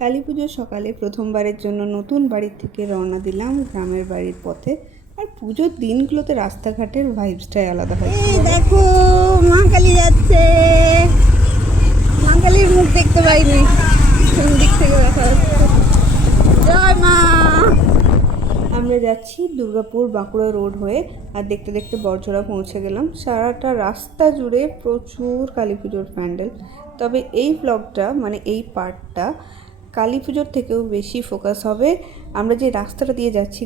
কালী পুজোর সকালে প্রথমবারের জন্য নতুন বাড়ির থেকে রওনা দিলাম গ্রামের বাড়ির পথে। আর পুজোর দিনগুলোতে রাস্তাঘাটের ভাইবসটাই আলাদা হয়। দেখো মা কালী যাচ্ছে, মা কালীর মুখ দেখতে পাইনি, দিক থেকে দেখা যাচ্ছে। জয় মা। আমরা যাচ্ছি দুর্গাপুর বাঁকুড়া রোড হয়ে, আর দেখতে দেখতে বড়জোড়া পৌঁছে গেলাম। সারাটা রাস্তা জুড়ে প্রচুর কালী পুজোর প্যান্ডেল। তবে এই ব্লগটা মানে এই পার্টটা কালী পুজোর থেকেও বেশি ফোকাস হবে আমরা যে রাস্তাটা দিয়ে যাচ্ছি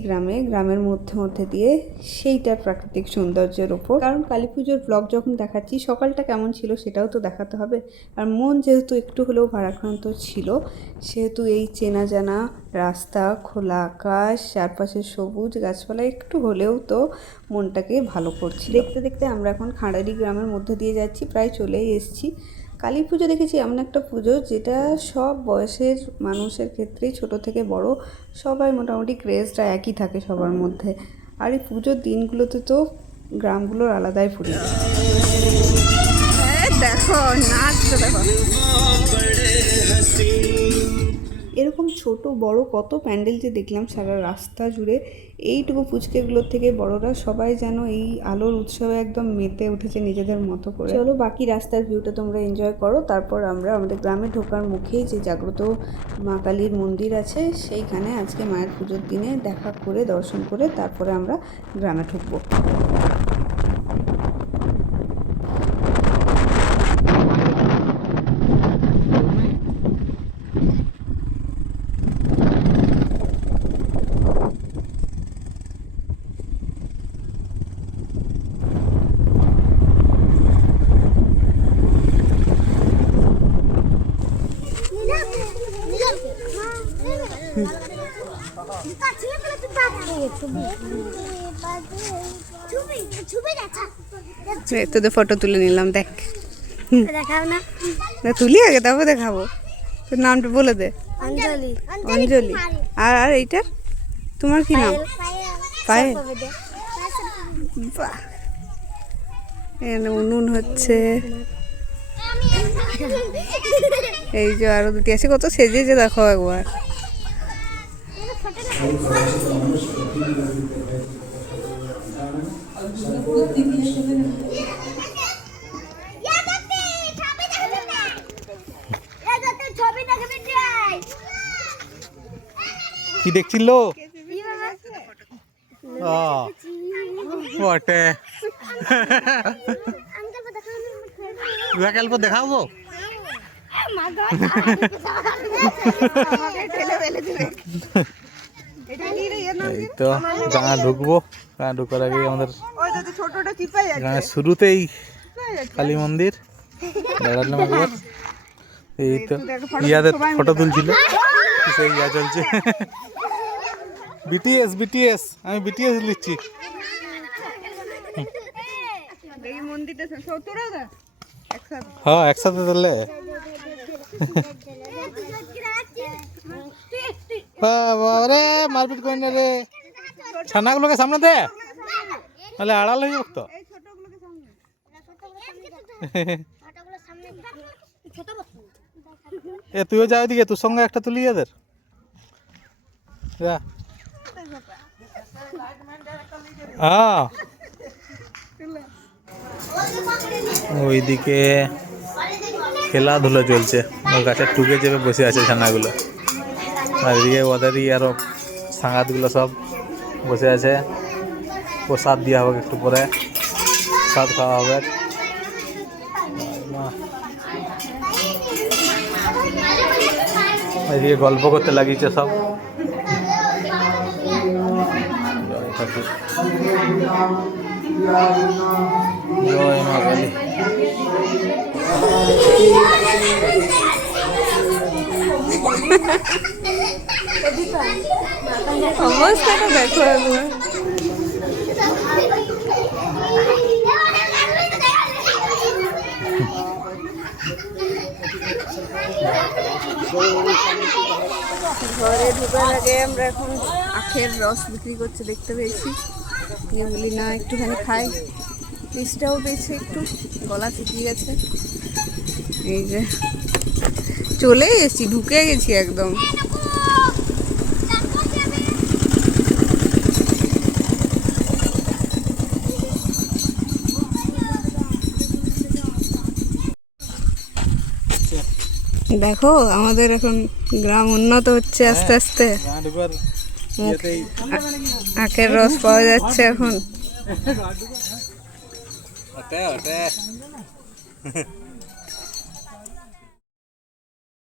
গ্রামের মধ্যে দিয়ে, সেইটার প্রাকৃতিক সৌন্দর্যের ওপর। কারণ কালী পুজোর ব্লগ যখন দেখাচ্ছি সকালটা কেমন ছিল সেটাও তো দেখাতে হবে। আর মন যেহেতু একটু হলেও ভারাক্রান্ত ছিল, সেহেতু এই চেনা জানা রাস্তা, খোলা আকাশ, চারপাশে সবুজ গাছপালা একটু হলেও তো মনটাকে ভালো করছি। দেখতে দেখতে আমরা এখন খাঁড়ারি গ্রামের মধ্যে দিয়ে যাচ্ছি, প্রায় চলেই এসেছি। কালী পুজো দেখেছি এমন একটা পুজো যেটা সব বয়সের মানুষের ক্ষেত্রেই, ছোট থেকে বড় সবাই মোটামুটি ক্রেজটা একই থাকে সবার মধ্যে। আর এই পুজোর দিনগুলোতে তো গ্রামগুলোর আলাদাই পরিবেশ। দেখো নাচটা দেখো। এরকম ছোট বড় কত প্যান্ডেল যে দেখলাম সারা রাস্তা জুড়ে। এইটুকু পুচকেগুলোর থেকে বড়রা সবাই যেন এই আলোর উৎসবে একদম মেতে উঠেছে নিজেদের মতো করে। চলো বাকি রাস্তার ভিউটা তোমরা এনজয় করো, তারপর আমরা আমাদের গ্রামে ঢোকার মুখেই যে জাগ্রত মা কালীর মন্দির আছে সেইখানে আজকে মায়ের পুজোর দিনে দেখা করে দর্শন করে তারপরে আমরা গ্রামে ঢুকবো। তোদের ফটো তুলে নিলাম, দেখ। দেখাও না, তুলি আগে তারপর দেখাবো। তোর নামটা বলে দে। অঞ্জলি। অঞ্জলি। আর এইটার তোমার কি নাম? পায়েল। বাহ, উনুন হচ্ছে। এই যে আরো দুটি আছে, কত সেজেছে দেখো একবার। কি দেখছিল? বটে গল্প দেখাবো। এই তো গাঁ ঢুকবো, গাঁ ঢুকার আগে আমাদের গাঁয়ের শুরুতেই কালী মন্দির দাঁড়ালাম একবার। এই তো ইয়াদের ফটো তুলছিল, সেই ইয়া চলছে। বিটিএস আমি বিটিএস লিখছি। হ্যাঁ একসাথে তাহলে রে মারপিট করি না রে, ছানাগুলোকে সামনে দে তাহলে আড়াল হয়ে যাক তো। এ তুইও যা ওইদিকে, তোর সঙ্গে একটা তুলি এদের। হ্যাঁ ওইদিকে খেলাধুলা চলছে, গাছের টুকে চেপে বসে আছে ছানাগুলো। আর এদিকে ওদেরই আরো সাঙ্গাতগুলো সব বসে আছে। প্রসাদ দেওয়া হবে একটু পরে, প্রসাদ খাওয়া হবে। এদিকে গল্প করতে লাগিয়েছে সব। জয় মা কালী। অবস্থাটা দেখো একবার। ঘরে ঢোকার আগে আমরা এখন আখের রস বিক্রি করছে দেখতে পেয়েছি। গিয়ে বলি না একটুখানি খাই, মিষ্টাও পেয়েছে, একটু গলা শুকিয়ে গেছে। এই যে চলে এসেছি, ঢুকে গেছি একদম। দেখো আমাদের এখন গ্রাম উন্নত হচ্ছে আস্তে আস্তে, গাঁ ঢুকার ইয়েতেই আখের রস পাওয়া যাচ্ছে এখন। ওটা